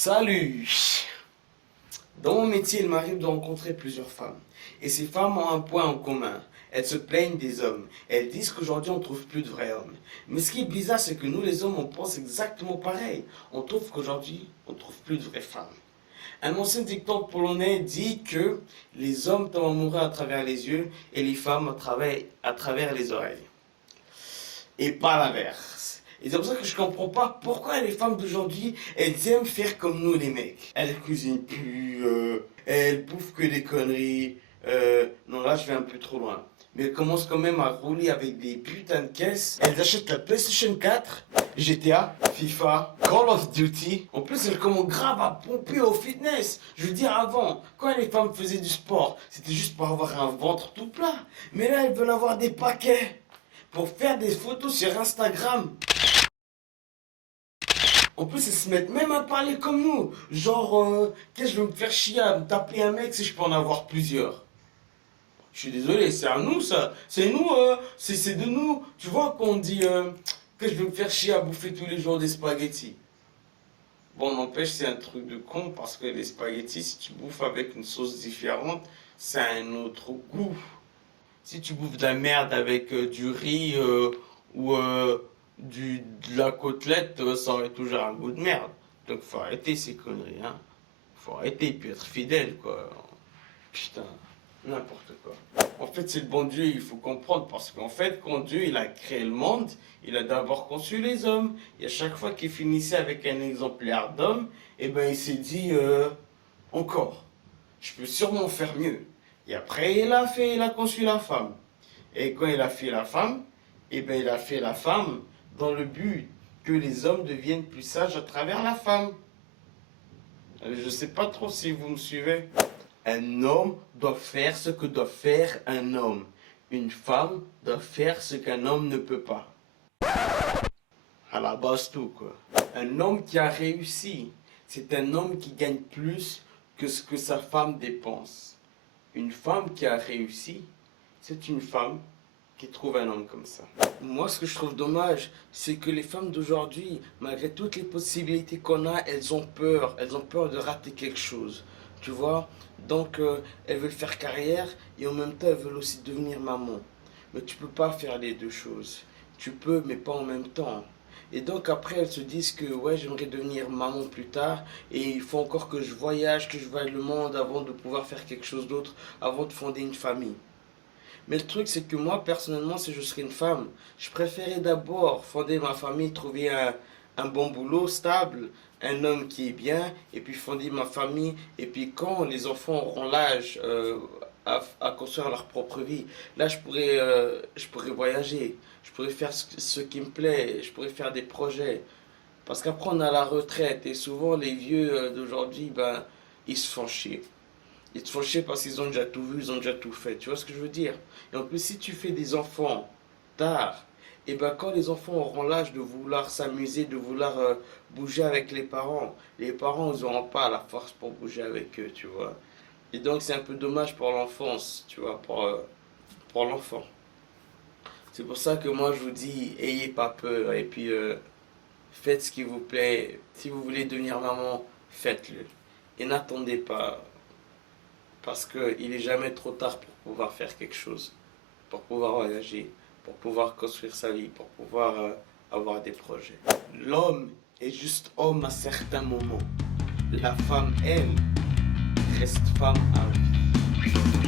Salut! Dans mon métier, il m'arrive de rencontrer plusieurs femmes. Et ces femmes ont un point en commun. Elles se plaignent des hommes. Elles disent qu'aujourd'hui, on ne trouve plus de vrais hommes. Mais ce qui est bizarre, c'est que nous, les hommes, on pense exactement pareil. On trouve qu'aujourd'hui, on ne trouve plus de vraies femmes. Un ancien dicton polonais dit que les hommes tombent amoureux à travers les yeux et les femmes à travers les oreilles. Et pas l'inverse. Et c'est pour ça que je comprends pas pourquoi les femmes d'aujourd'hui, elles aiment faire comme nous les mecs. Elles cuisinent plus, elles bouffent que des conneries. Non, là je vais un peu trop loin. Mais elles commencent quand même à rouler avec des putains de caisses. Elles achètent la PlayStation 4, GTA, FIFA, Call of Duty. En plus, elles commencent grave à pomper au fitness. Je veux dire, avant, quand les femmes faisaient du sport, c'était juste pour avoir un ventre tout plat. Mais là, elles veulent avoir des paquets pour faire des photos sur Instagram. En plus, ils se mettent même à parler comme nous. Genre, qu'est-ce que je vais me faire chier à me taper un mec si je peux en avoir plusieurs? Je suis désolé, c'est à nous ça. C'est nous, c'est de nous. Tu vois qu'on dit que je vais me faire chier à bouffer tous les jours des spaghettis. Bon, n'empêche, c'est un truc de con parce que les spaghettis, si tu bouffes avec une sauce différente, c'est un autre goût. Si tu bouffes de la merde avec du riz ou de la côtelette, ça aurait toujours un goût de merde. Donc faut arrêter ces conneries, hein. Faut arrêter puis être fidèle, quoi. Putain, n'importe quoi. En fait, c'est le bon Dieu, il faut comprendre, parce qu'en fait, quand Dieu il a créé le monde, il a d'abord conçu les hommes. Et à chaque fois qu'il finissait avec un exemplaire d'homme, eh ben il s'est dit encore, je peux sûrement faire mieux. Et après, il a conçu la femme. Et quand il a fait la femme, eh ben il a fait la femme dans le but que les hommes deviennent plus sages à travers la femme. Je ne sais pas trop si vous me suivez. Un homme doit faire ce que doit faire un homme. Une femme doit faire ce qu'un homme ne peut pas. À la base tout, quoi. Un homme qui a réussi, c'est un homme qui gagne plus que ce que sa femme dépense. Une femme qui a réussi, c'est une femme qui trouve un homme comme ça. Moi, ce que je trouve dommage, c'est que les femmes d'aujourd'hui, malgré toutes les possibilités qu'on a, elles ont peur. Elles ont peur de rater quelque chose. Tu vois? Donc, elles veulent faire carrière et en même temps, elles veulent aussi devenir maman. Mais tu peux pas faire les deux choses. Tu peux, mais pas en même temps. Et donc après, elles se disent que ouais, j'aimerais devenir maman plus tard et il faut encore que je voyage, que je voie le monde avant de pouvoir faire quelque chose d'autre, avant de fonder une famille. Mais le truc, c'est que moi, personnellement, si je serais une femme, je préférais d'abord fonder ma famille, trouver un bon boulot stable, un homme qui est bien, et puis fonder ma famille. Et puis quand les enfants auront l'âge à construire leur propre vie, là, je pourrais voyager, je pourrais faire ce qui me plaît, je pourrais faire des projets. Parce qu'après, on a la retraite, et souvent, les vieux d'aujourd'hui, ben, ils se font chier. Ils te font chier parce qu'ils ont déjà tout vu, ils ont déjà tout fait. Tu vois ce que je veux dire? Et en plus, si tu fais des enfants tard, et ben quand les enfants auront l'âge de vouloir s'amuser, de vouloir bouger avec les parents, ils n'auront pas la force pour bouger avec eux, tu vois. Et donc, c'est un peu dommage pour l'enfance, tu vois, pour l'enfant. C'est pour ça que moi, je vous dis, ayez pas peur. Et puis, faites ce qui vous plaît. Si vous voulez devenir maman, faites-le. Et n'attendez pas. Parce qu'il n'est jamais trop tard pour pouvoir faire quelque chose, pour pouvoir voyager, pour pouvoir construire sa vie, pour pouvoir avoir des projets. L'homme est juste homme à certains moments. La femme, elle, reste femme à vie.